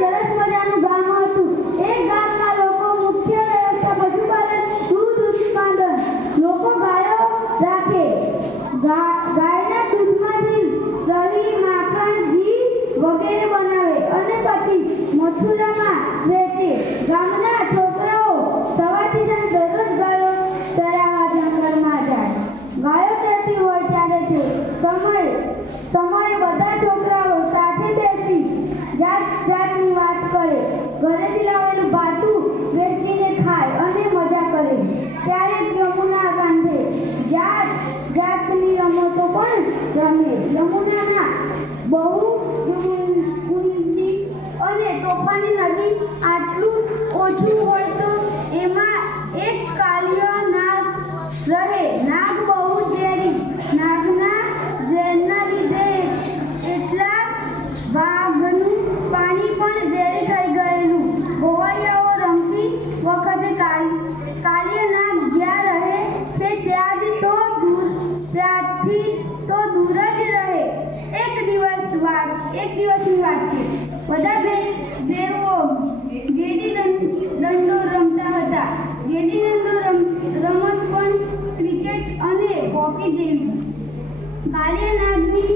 સરસ મજાનું ગામ હતું. એ ગામના લોકો મુખ્ય વ્યવસાય પશુપાલન, દૂધ ઉત્પાદન. લોકો ગાયો રાખે. ગાયના દૂધમાંથી દહીં, માખણ, ઘી વગેરે બનાવે અને પછી મથુરામાં વેચે. ગામના છોકરાઓ સવારથી સાંજ દરરોજ ગાયો ચરાવવા જંગલમાં જાય. ગાયો ચરતી હોય ત્યારે તે સમયે બધા છોકરાઓ સાથે બેસી જાત જાતની વાત કરે. ઘરેથી લાવેલું ભાતું વેચીને ખાય અને મજા કરે. ત્યારે યમુના કાંઠે જાત જાતની રમતો પણ રમે. યમુનાના બહુ ઊંડી અને તોફાની નદી આટલું ઓછું હોય તો એમાં એક કાલિયો નાગ રહે. નાગ બહુ ઝેરી. નાગના ઝેરના લીધે એટલા વાઘનું પાણી પણ ઝેરી થઈ ગયેલું. ગોવાળિયાઓ રમતી વખતે કાલિયો નાગ જ્યાં રહે છે ત્યાંથી તો દૂર જ રહે. એક દિવસની વાત છે. બધા ભેરુઓ ગેડી દંડો રમતા હતા. ગેડી દંડો રમત પણ ક્રિકેટ અને હોકી જેવી. કાલિયા નાગની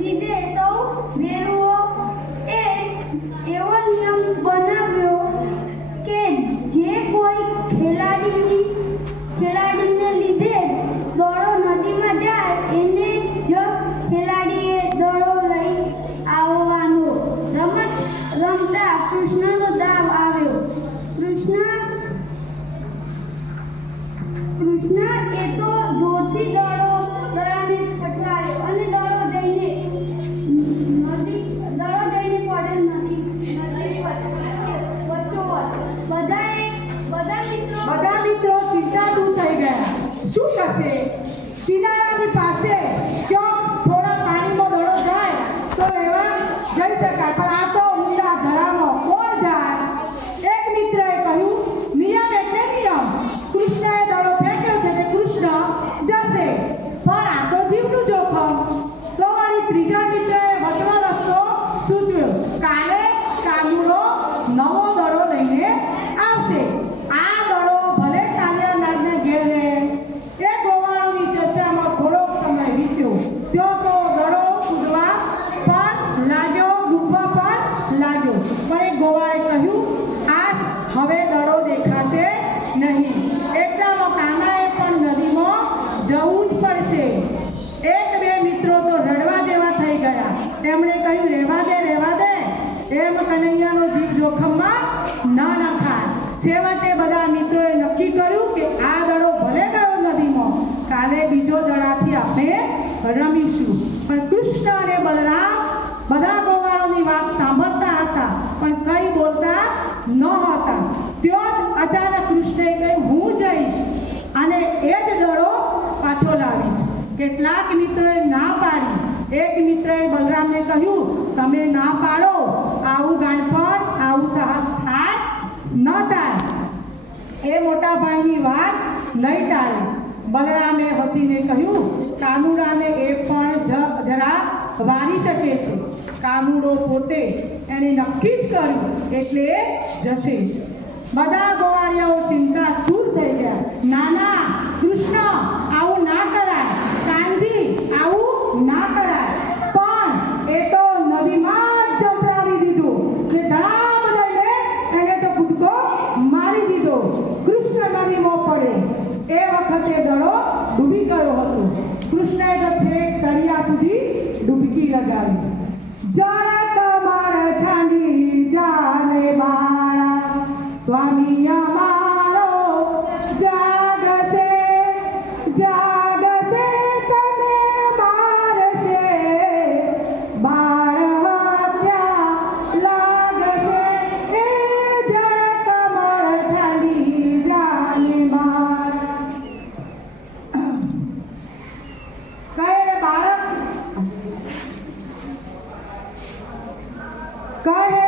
લીધે સૌ ભેરુઓ એવો નિયમ બનાવ્યો કે જે કોઈ ખેલાડીને લીધે દડો નદીમાં જાય એને જ ખેલાડીએ દડો લઈ આવવાનો. રમત રમતા કૃષ્ણનો દાવ આવ્યો. કૃષ્ણ એ તો જોરથી દડાને ફટકાર્યો અને દડો જઈને પડે નદી વચ્ચોવચ. બધા મિત્રો ચિંતાતુર થઈ ગયા. શું થશે? કિનારાની પાસે ક્યાંક થોડા પાણીમાં દડો જાય તો લેવા જઈ શકાય, પણ આ તો ઊંડા ધરામાં કોણ જાય? એક મિત્રએ કહ્યું, નિયમ એટલે નિયમ. કૃષ્ણએ દડો ફેંક્યો છે તે કૃષ્ણ જશે, પણ આ તો જીવનું જોખમ. તો વળી ત્રીજા મિત્રએ વચલો રસ્તો સૂચવ્યો. કાલે કાનુડો નવો દડો લઈને આવશે. આ દડો ભલે કાલિયા નાગને ઘેર રહે. એ ગોવાળોની ચર્ચામાં થોડોક સમય વીત્યો. ત્યો તો દડો કૂદવા પણ લાગ્યો, ડૂબવા પણ લાગ્યો. પણ એ ગોવાળે કહ્યું, આજ હવે દડો દેખાશે નહીં. એટલામાં કાનાએ પણ નદીમાં જવું જ પડશે. એક બે મિત્રો તો રડવા જેવા થઈ ગયા. તેમણે કહ્યું, રહેવા દે એમ કનૈયાનો જીવ જોખમમાં ન નખાય. છેવટે બધા મિત્રોએ નક્કી કર્યું કે આ દડો ભલે ગયો નદીમાં, કાલે બીજો દડાથી આપણે રમીશું. પણ કૃષ્ણ અને બલરામ બધા ગોવાળોની વાત સાંભળતા હતા પણ કંઈ બોલતા નહોતા. ત્યાં જ અચાનક કૃષ્ણએ કહ્યું, હું જઈશ અને એ જ દડો પાછો લાવીશ. કેટલાક મિત્રોએ ના પાડી. એક મિત્રએ બલરામને કહ્યું, તમે ના પાડો, આવું ગાંડપણ, આવું સાહસ થાય ન થાય. એ મોટા ભાઈની વાત નહીં ટાળી. બલરામે હસીને કહ્યું, કાનુડાને એ પણ જરા વારી શકે છે. કાનુડો પોતે એને નક્કી જ કર્યું એટલે જશે. બધા ગોવાળિયાઓ ચિંતાતુર થઈ ગયા. નાના કૃષ્ણ, આવું ના કરાય. કાનજી, આવું ના કરાય. પણ એ તો નદીમાં જ જંપલાવી દીધું કે ધડામ લઈને એને તો કૂદકો મારી દીધો. કૃષ્ણ નદીમાં પડે એ વખતે દડો ડૂબી ગયો હતો. કૃષ્ણએ તો છેક તળિયા સુધી ડૂબકી લગાવી. જાણે કમર છાંડી જાને બાળા, સ્વામી અમારો જાગશે તને મારશે, બાળ હત્યા લાગશે. એ જળ કમર છાંડી જાને માર. કહે બાળક, કહે